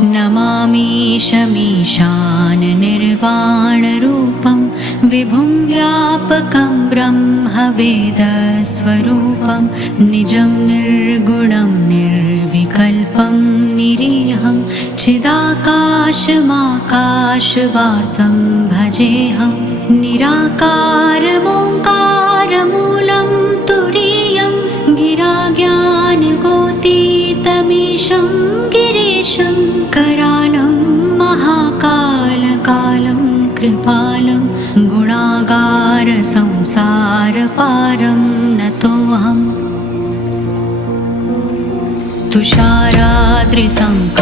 नमामि शमीशाननिर्वाणरूपं विभुं व्यापकं ब्रह्मवेदस्वरूपं निजं निर्गुणं निर्विकल्पं निरीहं चिदाकाशमाकाशवासं भजेऽहं निराकारमोङ्कारमूलं तुरीयं गिराज्ञानगोतीतमीशं गिरीशं करालं महाकालकालं कृपालं गुणागारसंसारपारं नतोऽहम्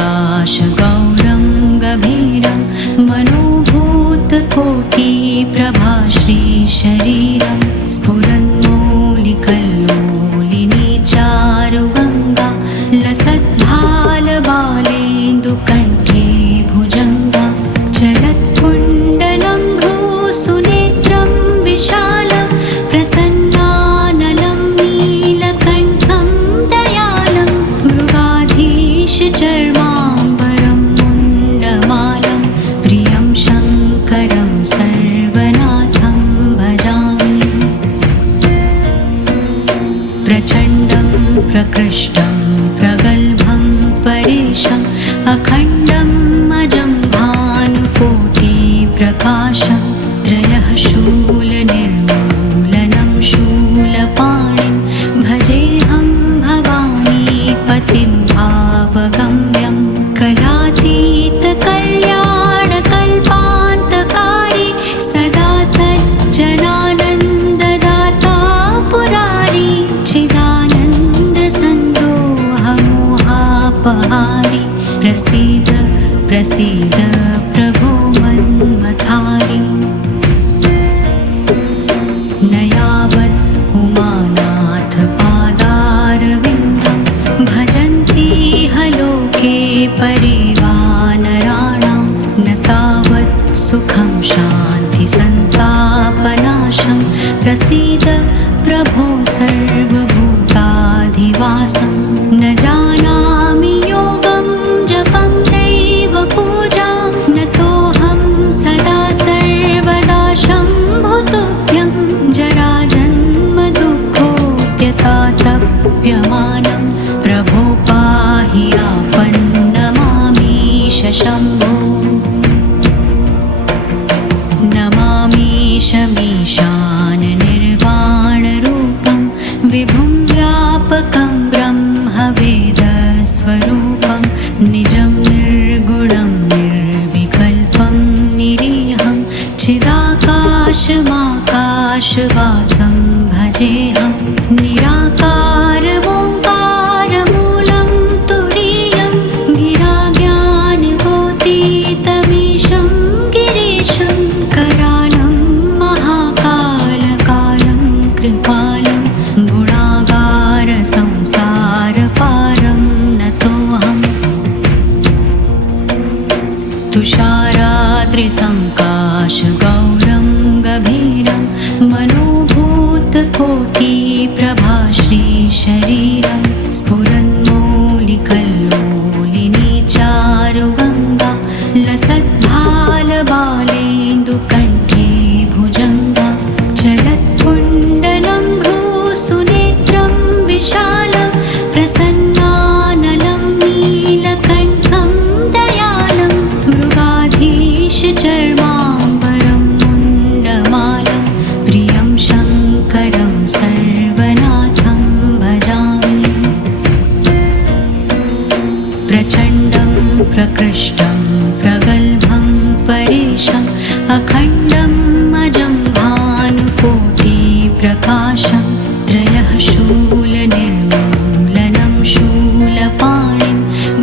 तुषाराद्रिसङ्काशगौरं गभीरं मनोभूतकोटिप्रभाश्रीशरीरं स्फुरन्मौलिकल्लोलिनी चारुगङ्गा लसद्भालबालेन्दुकण्ठे भुजङ्गा चलत्कुण्डलं भ्रूसुनेत्रं विशालं प्रसन्नानलं नीलकण्ठं दयालं मृगाधीशचर्माम्बरं मुण्डमालं प्रियं शङ्करं सर्वनाथं भजामि प्रचण्डं प्रकृष्टं प्रगल्भं परेशम् अखण्डम् अजं भानुकोटिप्रकाशं त्रयः शूलनिर्मूलनं शूलपाणिं भजेऽहं भवानीपतिं भावगम्यं कलातीतकल्याणकल्पान्तकारी सदा सज्जनानन्ददाता पुरारी चिदानन्दसन्दोहमोहापहारी प्रसीद प्रसीद प्रभो मन्मथारी न यावत् उमानाथपादारविन्दं भजन्ति लोके परिवानराणां न तावत् सुखं शान्तिसन्तापनाशं प्रसीद प्रभो सर्वभूताधिवासं न जानामि योगं जपं दैव पूजां नतोऽहं सदा सर्वदा शम्भुतुभ्यं जराजन्मदुःखोऽत्यतातप्यमानं प्रभो पाहि आपन्नमामीश शम्भो नमामि शमीशाननिर्वाणरूपं विभुं व्यापकं ब्रह्मवेदस्वरूपं निजं निर्गुणं निर्विकल्पं निरीहं चिदाकाशमाकाशवासं भजेऽहं निराकारमोङ्कारमूलं तुरीयं गिराज्ञानगोतीतमीशं गिरीशं करालं महाकालकालं कृपालं गुणागारसंसारपारं नतोऽहम् तुषाराद्रिसङ्काशगौरं गभीरं मनोभूतकोटिप्रभाश्रीशरीरं स्फुरन्मौलिकल्लोलिनी चारुगङ्गा लसद्भालबालेन्दुकण्ठे भुजङ्गा चलत्कुण्डलं भ्रूसुनेत्रं विशालं प्रसन्नानलं नीलकण्ठं दयालं मृगाधीशचर्माम्बरं मुण्डमालं प्रियं शङ्करं सर्वनाथं भजामि प्रचण्डं प्रकृष्टं प्रगल्भं परेशम् अखण्डम् अजं भानुकोटिप्रकाशं त्रयः शूलनिर्मूलनं शूलपाणिं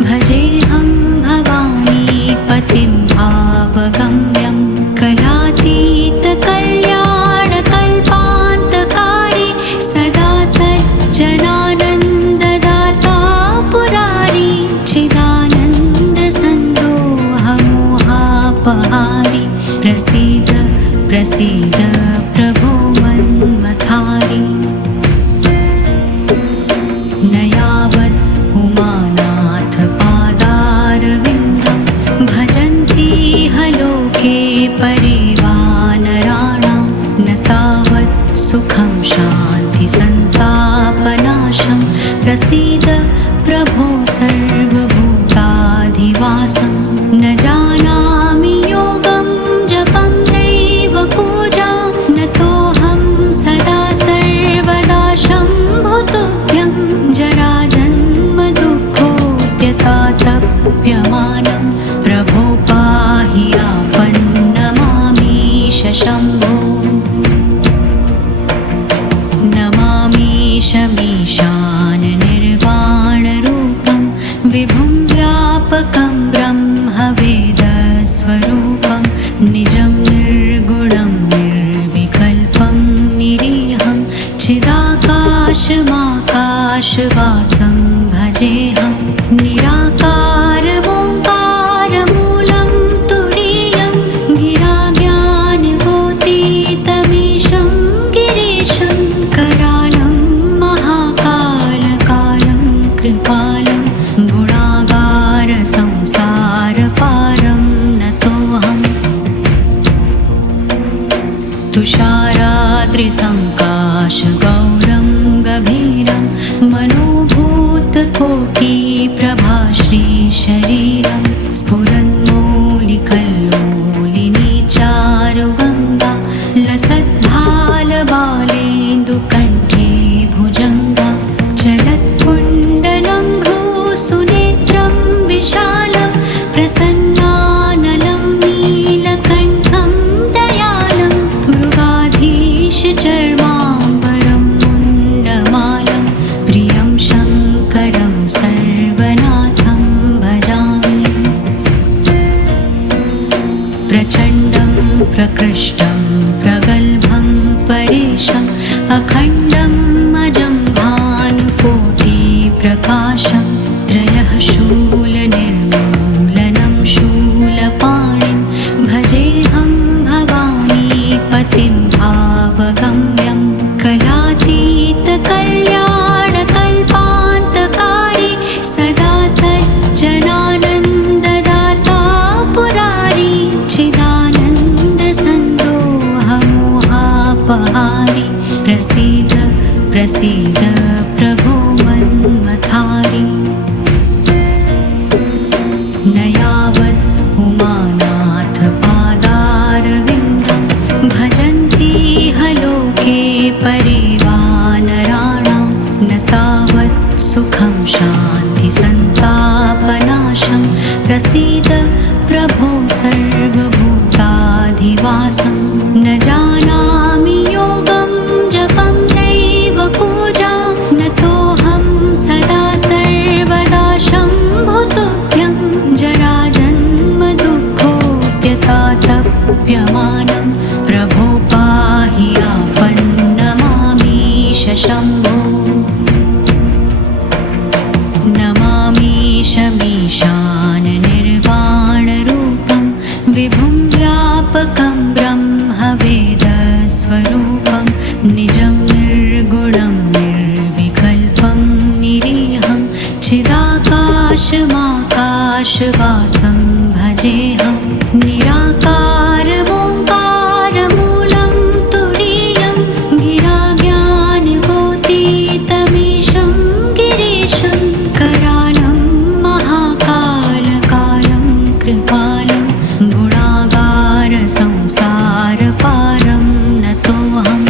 भजेऽहं भवानीपतिं भावगम्यं कलातीतकल्याणकल्पान्तकारी सदा सज्जनानन्ददाता पुरारी चिदानन्दसन्दोहमोहापहारी प्रसीद प्रसीद प्रभो मन्मथारी न यावत् उमानाथपादारविन्द प्रकाशं प्रसीद प्रभो सर्वभूताधिवासं न जानामि योगं जपं नैव पूजां नतोऽहं सदा सर्वदा शम्भुतुभ्यं जराजन्म दुःखोऽत्यतातप्यमानं प्रभो पाहि आपन्नमामीश शम्भो नमामीशमीशान निर्वाणरूपं विभुं व्यापकं ब्रह्मवेदस्वरूपं निजं निर्गुणं निर्विकल्पं निरीहं चिदाकाशमाकाशवासं भजेऽहं निराकारमोङ्कारमूलं तुरीयं गिराज्ञानभूतितमीशं गिरीशं करालं महाकालकालं कृपालं गुणागारसंसारपारं नतोऽहम् तुषाराद्रिसङ्काशगौरं गभीरं मनोभूतकोटिप्रभाश्रीशरीरं स्फुरन्मौलिकल्लोलिनीचारुगङ्गा लसद्भालबालेन्दुकण्ठे भुजङ्गा चलत्कुण्डलं भ्रूसुनेत्रं विशालं प्रसन्नानलं नीलकण्ठं दयालं मृगाधीशचर्माम्बरं मुण्डमालं प्रियं शङ्करं सर्वनाथं भजामि प्रचण्डं प्रकृष्टं प्रगल्भं परेशम् अखण्डम् अजं भानुकोटिप्रकाशं त्रयः शूलनिर्मूलनं शूलपाणिं भजेऽहं भवानीपतिं भावगम्यं कलातीतकल्याणकल्पान्तकारी सदा सज्जनानन्ददाता पुरारी चिदानन्दसन्दोहमोहापहारी प्रसीद प्रसीद प्रभो मन्मथारी न यावत् उमानाथपादारविन्दं भजन्ति लोके परिवानराणां न तावत् सुखं शान्तिसन्तापनाशं प्रसीद प्रभो सर्वभूताधिवासं न जानामि योगं जपं नैव पूजां नतोऽहं सदा सर्वदा शम्भुतुभ्यं जराजन्म दुःखोऽत्यतातप्यमानं प्रभो पाहि आपन्नमामीश शम्भो नमामीशमीशान निर्वाणरूपं विभुं व्यापकं ब्रह्मवेदस्वरूपं निजं निर्गुणं निर्विकल्पं निरीहं चिदाकाशमाकाशवासं भजेऽहं निराकारमोङ्कारमूलं तुरीयं गिराज्ञानभूतितमीशं गिरीशं करालं महाकालकालं कृपालं गुणागारसंसारपारं नतोऽहम्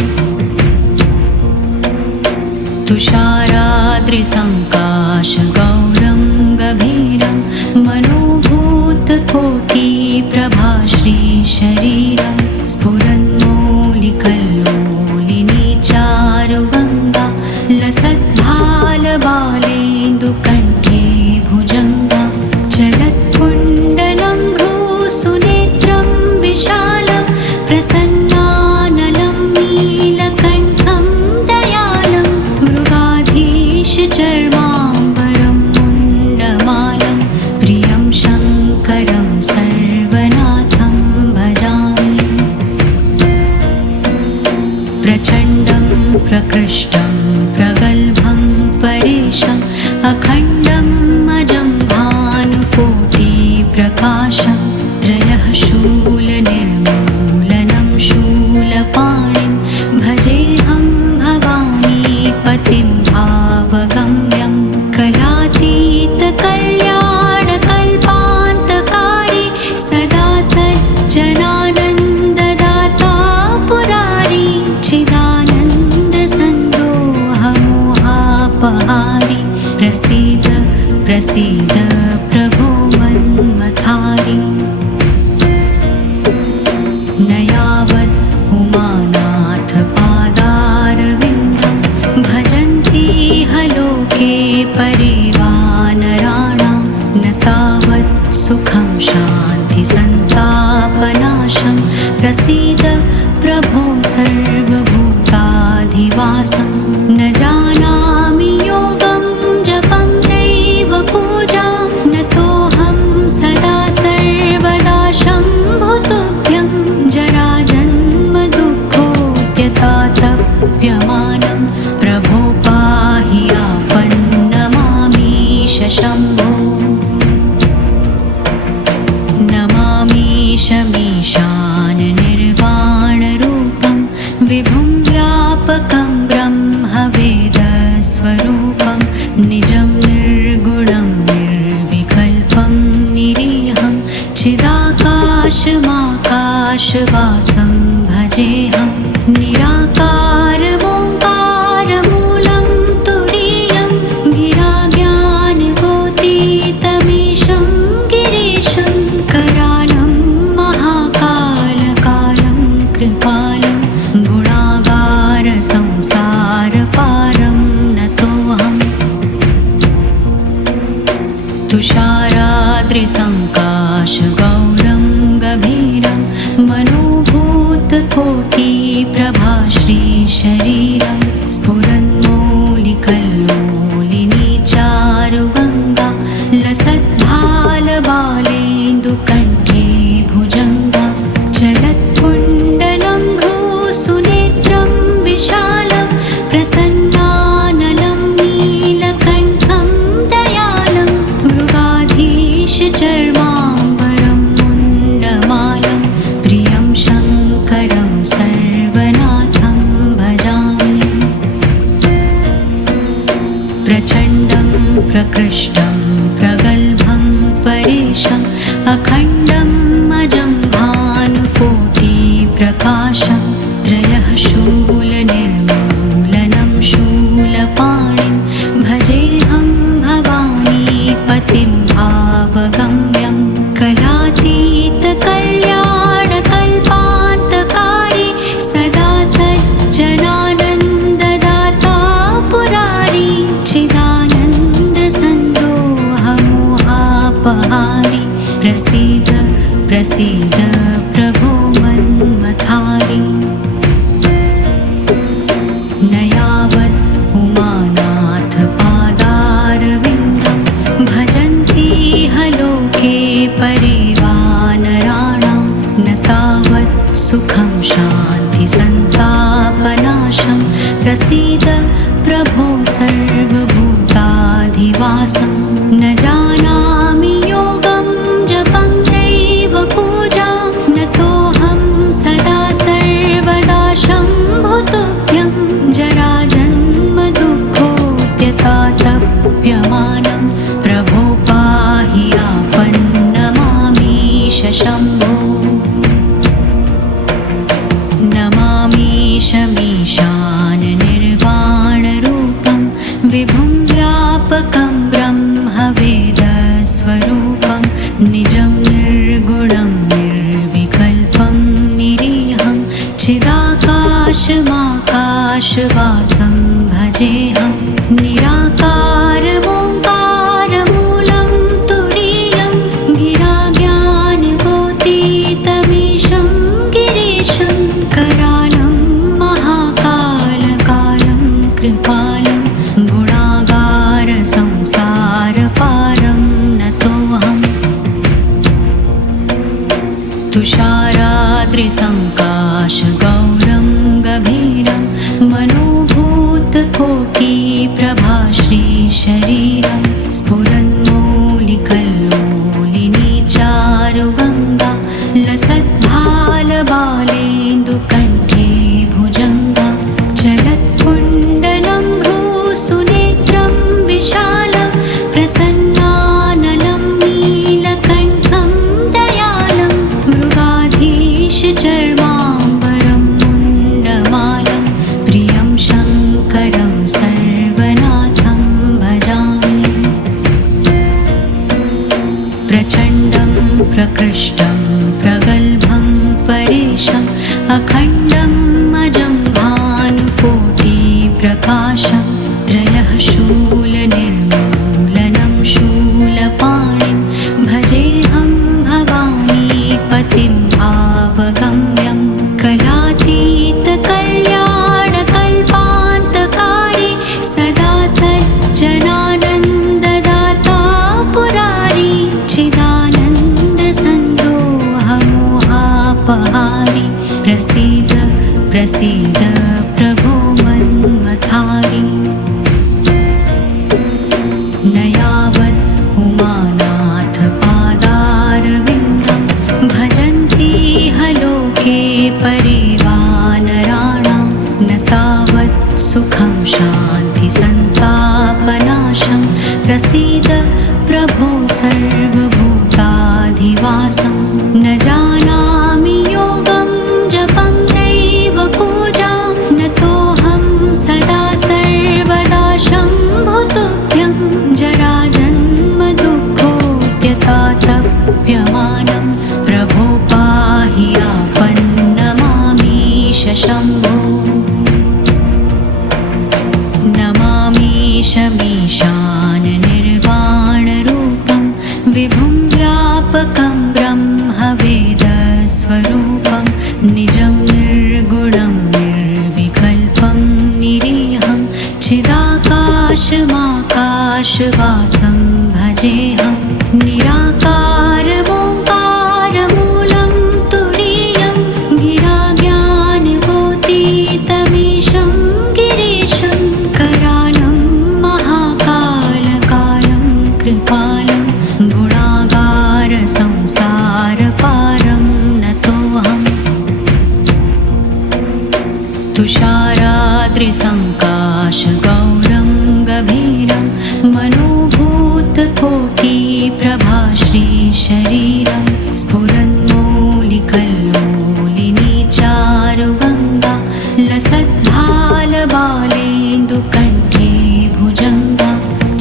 तुषाराद्रिसङ्काशगौरं गभीरं मनोभूतकोटिप्रभाश्रीशरीरं स्फुरन्मौलिकल्लोलिनीचारुगङ्गा लसद्भालबालेन्दुकण्ठे भुजङ्गा चलत्कुण्डलं भ्रूसुनेत्रं विशालं प्रसन्नानलं नीलकण्ठं दयालं मृगाधीशचर्माम्बरं मुण्डमालं प्रियं शङ्करं सर्वनाथं भजामि प्रचण्डं प्रकृष्टं प्रगल्भं परेशम् अखण्डम् अजं भानुकोटिप्रकाशं त्रयः शूलनिर्मूलनं शूलपाणिं भजेऽहं भवानीपतिं भाव पापहारी प्रसीद प्रसीद प्रभो मन्मथारी न यावत् उमानाथ पादारविन्दं भजन्ति लोके परिवानराणां न तावत् सुखं शान्ति सन्तापनाशं प्रसीद प्रभो सर्वभूताधिवासं न जानामि योगं जपं नैव पूजां नतोऽहं सदा सर्वदा शम्भुतुभ्यं जराजन्म दुःखोद्यतातप्यमानं प्रभो पाहि आपन्नमामीश शम्भो नमामीशमीशान निर्वाणरूपं विभुं व्यापकं ब्रह्मवेदस्वरूपं निजं निर्गुणं निर्विकल्पं निरीहं चिदाकाशमाकाशवासं भजेऽहं निराकारमोङ्कारमूलं तुरीयं गिराज्ञानबोधितमीशं गिरीशं करालं महाकालकालं कृपालं गुणागारसंसारपारं नतोऽहम् तुषाराद्रिसङ्काशगौरं गभीरं मनोभूतकोटिप्रभाश्रीशरीरं स्फुरन्मौलिकल्लोलिनी चारुगङ्गा लसद्भालबालेन्दुकण्ठे भुजङ्गा चलत्कुण्डलं भ्रूसुनेत्रं विशालं प्रसन्नाननं नीलकण्ठं दयालं मृगाधीशचर्माम्बरं मुण्डमालं प्रियं शङ्करं सर्वनाथं भजामि प्रचण्डं प्रकृष्टं प्रगल्भं परेशम् अखण्डं अजं भानुकोटिप्रकाशं त्रयः शूलनिर्मूलनं शूलपाणिं भजेऽहं भवानीपतिं भावगम्यं कलातीतकल्याणकल्पान्तकारी सदा सज्जनानन्ददाता पुरारी चिदानन्दसन्दोहमोहापहारी प्रसीद प्रसीद प्रभो मन्मथारी न यावत् उमानाथ पादारविन्दं भजन्ति लोके परिवानराणां न तावत् सुखं शान्ति सन्तापनाशं प्रसीद प्रभो सर्वभूताधिवासं न जानामि योगं जपं नैव पूजां नतोऽहं सदा सर्वदा शम्भुतुभ्यं जराजन्म दुःखोद्यतातप्यमानं प्रभो पाहि आपन्नमामीश शम्भो नमामीशमीशान निर्वाणरूपं विभुं व्यापकं ब्रह्मवेदस्वरूपं निजं निर्गुणं निर्विकल्पं निरीहं चिदाकाशमाकाशवासं भजेऽहं निराकारमोङ्कारमूलं तुरीयं गिराज्ञानबोधितमीशं गिरीशं करालं महाकालकालं कृपालं गुणागारसंसारपारं नतोऽहम् तुषाराद्रिसङ्काशगौरं गभीरं मनोभूतकोटिप्रभाश्रीशरीरं स्फुरन्मौलिकल्लोलिनी चारुगङ्गा लसद्भालबालेन्दुकण्ठे भुजङ्गा चलत्कुण्डलं भ्रूसुनेत्रं विशालं प्रसन्नाननं नीलकण्ठं दयालं मृगाधीशचर्माम्बरं मुण्डमालं प्रियं शङ्करं सर्वनाथं प्रसीद प्रभो मन्मथारि न यावत् उमानाथ पादारविन्दं भजन्ति ह लोके परिवानराणां न तावत् सुखं शान्ति सन्तापनाशं प्रसीद प्रभो सर्वभूताधिवासं न जानामि योगं जपं नैव पूजां न तोऽहं सदा सर्वदा शम्भुतुभ्यं जराजन्म दुःखोऽत्यतातप्यमानं प्रभो पाहि आपन्नमामीश शम्भो नमामीशमीशान निर्वाणरूपं विभुं व्यापकं ब्रह्मवेदस्वरूपं निजं निर्गुणं निर्विकल्पं निरीहं चिदाकाशमाकाशवासं भजेऽहं निराकारमोङ्कारमूलं तुरीयं गिराज्ञानभूतितमीशं गिरीशं करालं महाकालकालं कृपालं गुणागारसंसारपारं नतोऽहम् तुषाराद्रिसङ्काशगौरं गभीरं मनोभूतकोटिप्रभाश्रीशरीरं स्फुरन्मौलिकल्लोलिनीचारुगङ्गा लसद्भालबालेन्दुकण्ठे भुजङ्गा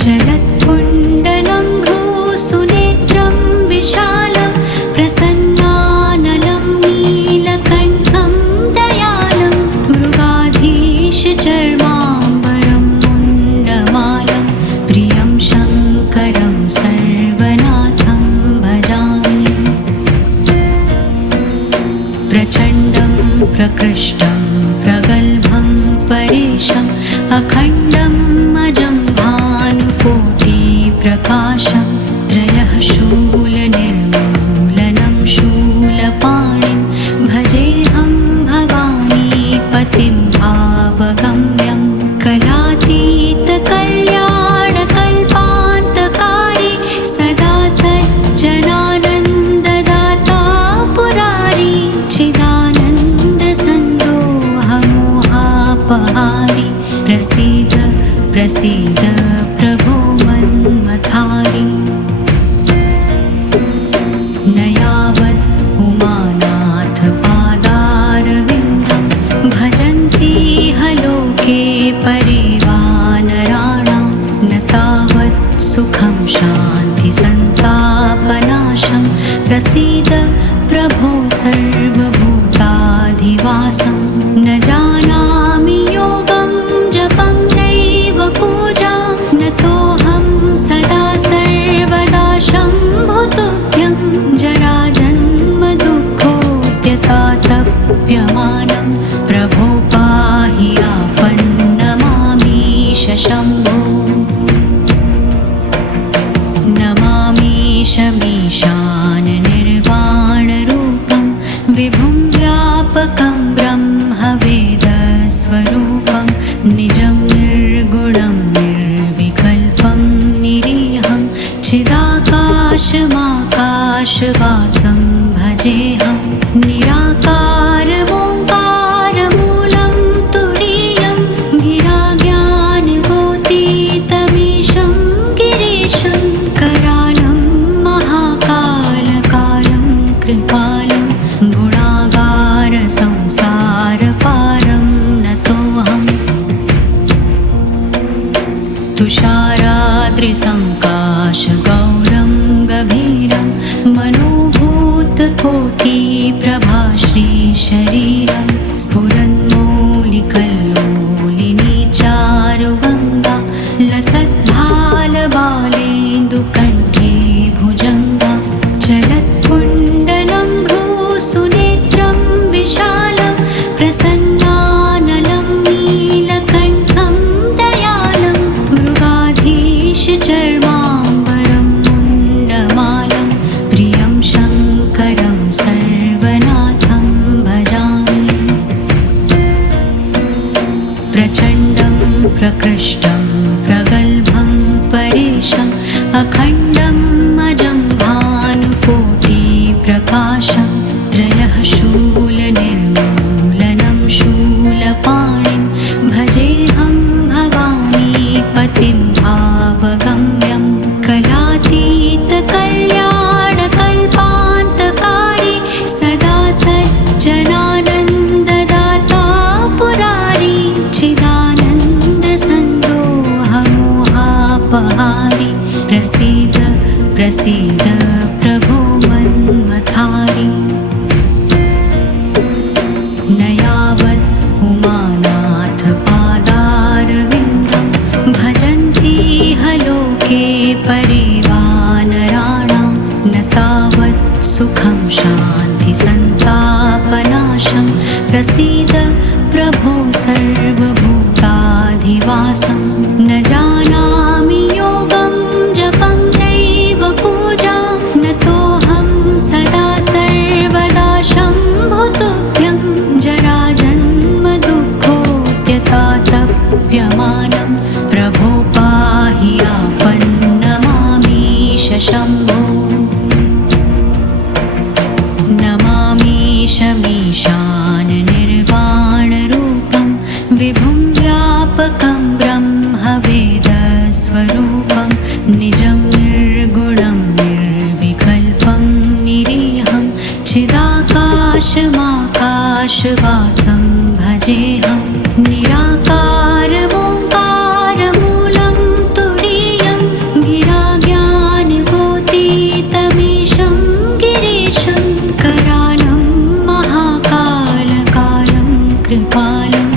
चलत्कुण्डलं भ्रूसुनेत्रं विशालं प्रसन्नानलं नीलकण्ठं दयालं मृगाधीशचर्माम्बरं मुण्डमालं प्रियं शङ्करं सर्वनाथं भजामि प्रचण्डं प्रकृष्टं प्रगल्भं परेशम् अखण्डम् अजं भानुकोटिप्रकाशं त्रयः शूलनिर्मूलनं शूलपाणिं भजेऽहं भवानीपतिं भावगम्यं कलातीतकल्याणकल्पान्तकारी सदा सज्जनानन्ददाता पुरारी चिदानन्दसन्दोहमोहापहारि प्रसीद प्रसीद प्रभो मन्मथारि न यावत् उमानाथ पादारविन्दं भजन्ति ह लोके परिवानराणां न तावत् सुखं शान्ति सन्तापनाशं प्रसीद प्रभो सर्वभूताधिवासं न जानामि योगं जपं नैव पूजां न तोऽहं सदा सर्वदा शम्भुतुभ्यं जराजन्म दुःखोऽत्यतातप्यमानं प्रभो पाहि आपन्नमामीश शम्भो नमामीशमीशान निर्वाणरूपं विभुं व्यापकं ब्रह्मवेदस्वरूपं निजं निर्गुणं निर्विकल्पं निरीहं चिदाकाशमाकाशवासं भजेऽहं निराकारमोङ्कारमूलं तुरीयं गिराज्ञानभूतितमीशं गिरीशं करालं महाकालकालं कृपालं गुणागारसंसारपारं नतोऽहम् तुषाराद्रिसङ्काशगौरं गभीरं मनोभूतकोटिप्रभाश्रीशरीरं स्फुरन्मौलिकल्लोलिनीचारुगङ्गा लसद्भालबालेन्दुकण्ठे भुजङ्गा चलत्कुण्डलं भ्रूसुनेत्रं विशालं प्रसन्नानलं नीलकण्ठं दयालं मृगाधीशचर्माम्बरं मुण्डमालं प्रियं शङ्करं सर्वनाथं भजामि शापहारी प्रसीद प्रसीद प्रभो मन्मथारी न यावत् उमानाथ पादारविन्दं भजन्ति लोके परिवानराणां न तावत् सुखं शान्ति सन्तापनाशं प्रसीद प्रभो सर्वभूताधिवासं न जानामि योगं जपं नैव पूजां नतोऽहं सदा सर्वदा शम्भुतुभ्यं जराजन्म दुःखोऽत्यतातप्यमानं प्रभो पाहि आपन्नमामीश शम्भो नमामीशमीशान निर्वाणरूपं विभुं व्यापकं ब्रह्मवेदस्वरूपं निजं निर्गुणं निर्विकल्पं निरीहं चिदाकाशमाकाशवासं भजेऽहं निराकारमोङ्कारमूलं तुरीयं गिराज्ञानभूतितमीशं गिरीशं करालं महाकालकालं कृपालं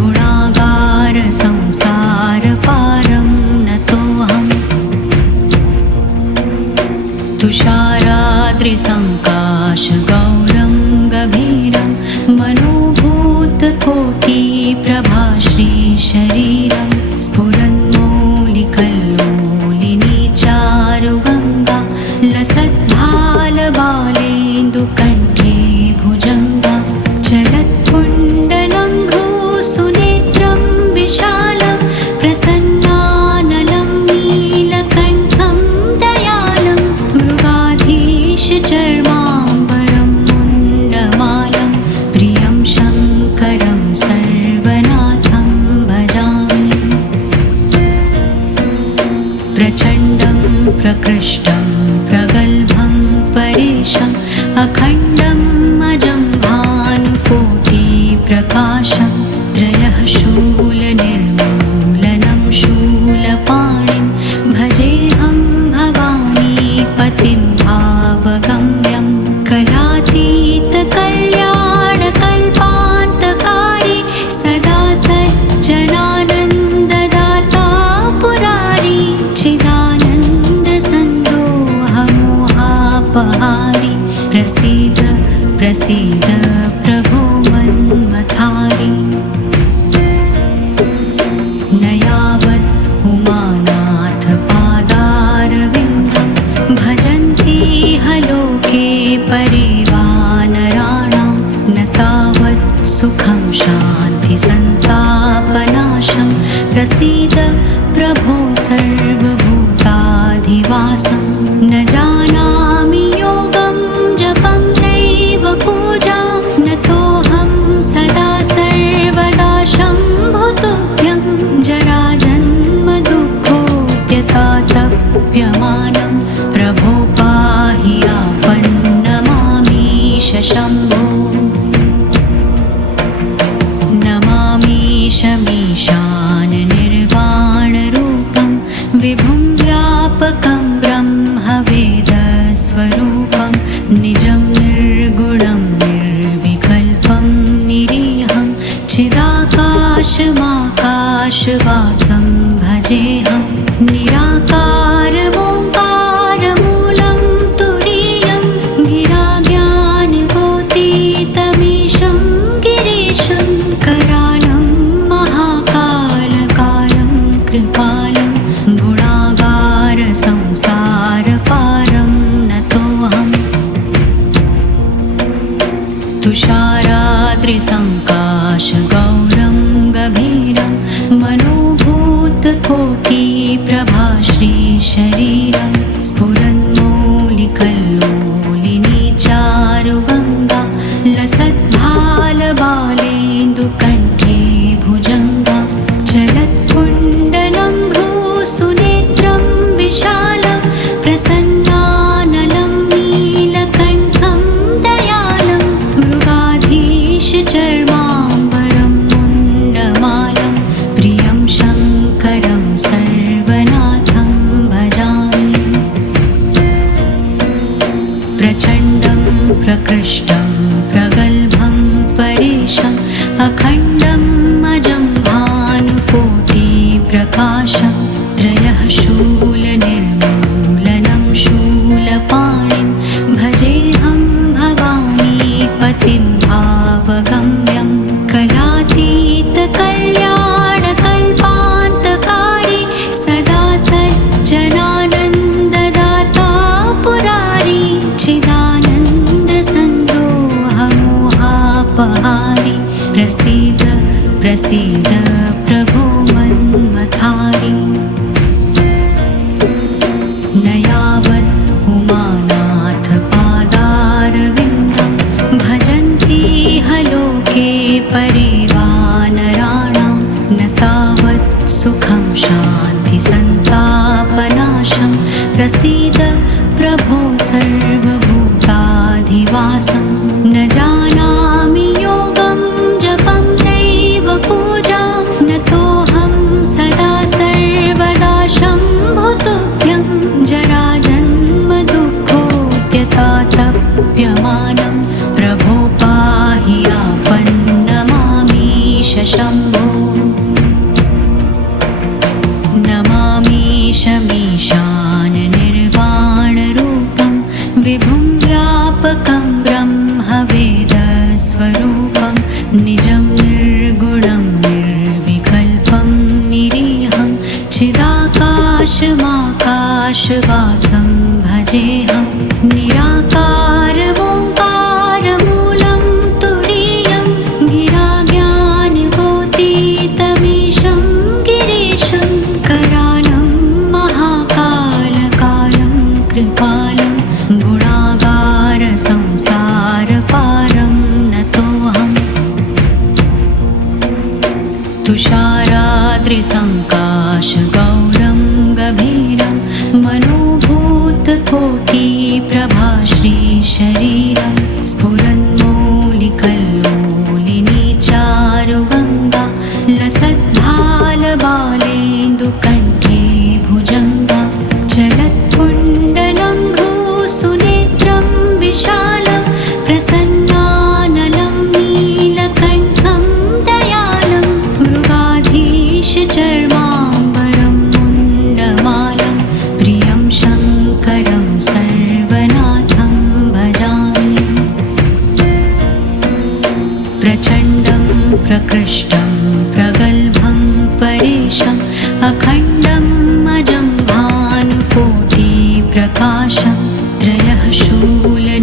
गुणागारसंसारपारं नतोऽहम् तुषाराद्रिसङ्काशगौरं गभीरं मनोभूतकोटिप्रभाश्रीशरीरं स्फुरन्मौलिकल्लोलिनी चारुगङ्गा लसद्भालबालेन्दुकण्ठे भुजङ्गा चलत्कुण्डलं भ्रूसुनेत्रं विशालं प्रसन्नानलं नीलकण्ठं दयालं मृगाधीशचर्माम्बरं मुण्डमालं प्रियं शङ्करं सर्वनाथं भजामि प्रचण्डं प्रकृष्टं प्रगल्भं परेशम् अखण्डम् अजं भानुकोटिप्रकाशं त्रयः शूलनिर्मूलनं शूलपाणिं भजेऽहं भवानीपतिं भावगम्यं कलातीतकल्याणकल्पान्तकारी सदा सज्जनानन्ददाता पुरारी चिदानन्दसन्दोहमोहापहारी प्रसीद प्रसीद प्रभो मन्मथारी न यावत् उमानाथ पादारविन्दं भजन्ति लोके परिवानराणां न तावत् सुखं शान्ति सन्तापनाशं प्रसीद प्रभो सर्वभूताधिवासं न जानामि योगं जपं नैव पूजां नतोऽहं सदा सर्वदा शम्भुतुभ्यं जराजन्म दुःखोऽत्यतातप्यमानं प्रभो पाहि आपन्नमामीश शम्भो नमामीशमीशान निर्वाणरूपं विभुं व्यापकं ब्रह्मवेदस्वरूपं निजं निर्गुणं निर्विकल्पं निरीहं चिदाकाशमाकाशवासं भजेऽहं निराकारमोङ्कारमूलं तुरीयं गिराज्ञानभूतितमीशं गिरीशं करालं महाकालकालं कृपालं गुणागारसंसारपारं नतोऽहम् तुषाराद्रिसङ्काशगौरं गभीरं मनोभूतकोटिप्रभाश्रीशरीरं स्फुरन्मौलिकल्लोलिनी चारुगङ्गा लसद्भालबालेन्दुकण्ठे भुजङ्गा चलत्कुण्डलं भ्रूसुनेत्रं विशालं प्रसन्नानलं नीलकण्ठं दयालं मृगाधीशचर्माम्बरं मुण्डमालं प्रियं शङ्करं सर्वनाथं प्रसीद प्रभो मन्मथारि न यावत् उमानाथ पादारविन्दं भजन्ति ह लोके परिवानराणां न तावत् सुखं शान्ति सन्तापनाशं प्रसीद प्रभो सर्वभूताधिवासं न जानामि योगं जपं नैव पूजां नतोऽहं सदा सर्वदा शम्भुतुभ्यं जराजन्म दुःखोऽत्यतातप्यमानं प्रभो पाहि आपन्नमामीश शम्भो नमामीशमीशान निर्वाणरूपं विभुं व्यापकं ब्रह्मवेदस्वरूपं निजं निर्गुणं निर्विकल्पं निरीहं चिदाकाशमाकाशवासं भजेऽहं निराकारमोङ्कारमूलं तुरीयं गिराज्ञानगोतीतमीशं गिरीशं करालं महाकालकालं कृपालं गुणागारसंसारपारं नतोऽहम् तुषाराद्रिसङ्काशगौरं गभीरं मनोभूतकोटिप्रभाश्रीशरीरं स्फुरन्मौलिकल्लोलिनी चारुगङ्गा लसद्भालबालेन्दुकण्ठे भुजङ्गा चलत्कुण्डलं भ्रूसुनेत्रं विशालं प्रसन्नानलं नीलकण्ठं दयालं मृगाधीशचर्माम्बरं मुण्डमालं प्रियं शङ्करं सर्वनाथं भजामि प्रचण्डं प्रकृष्टं प्रगल्भं परेशम् अखण्डम् अजं भानुकोटिप्रकाशं त्रयः शूलनिर्मूलनं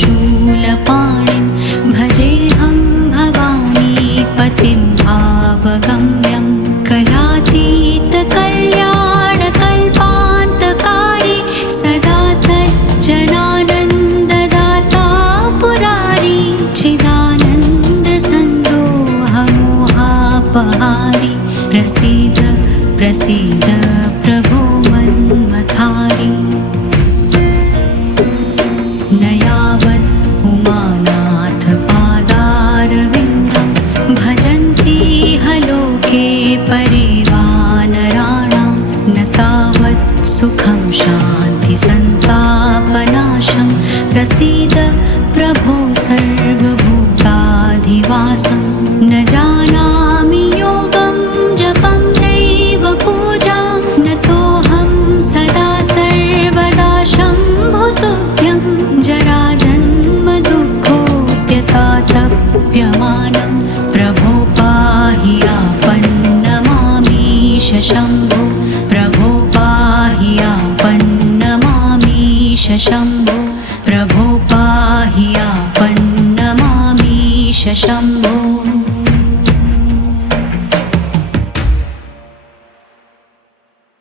शूलपाणिं भजेऽहं भवानीपतिं भावगम्यं कलातीतकल्याणकल्पान्तकारी सदा सज्जनानन्ददाता पुरारी चिदानन्दसन्दोहमोहापहारी प्रसीद प्रसीद प्रभो मन्मथारि न यावत् उमानाथ पादारविन्दं भजन्ति ह लोके परिवानराणां न तावत् सुखं शान्ति सन्तापनाशं प्रसीद प्रभो सर्वभूताधिवासं न जानामि योगं जपं नैव पूजां नतोऽहं सदा सर्वदा शम्भुतुभ्यं जराजन्म दुःखोऽत्यतातप्यमानं प्रभो पाहि आपन्नमामीश शम्भो प्रभो पाहि आपन्नमामीश शम्भो प्रभो पाहि आपन्नमामीश शम्भो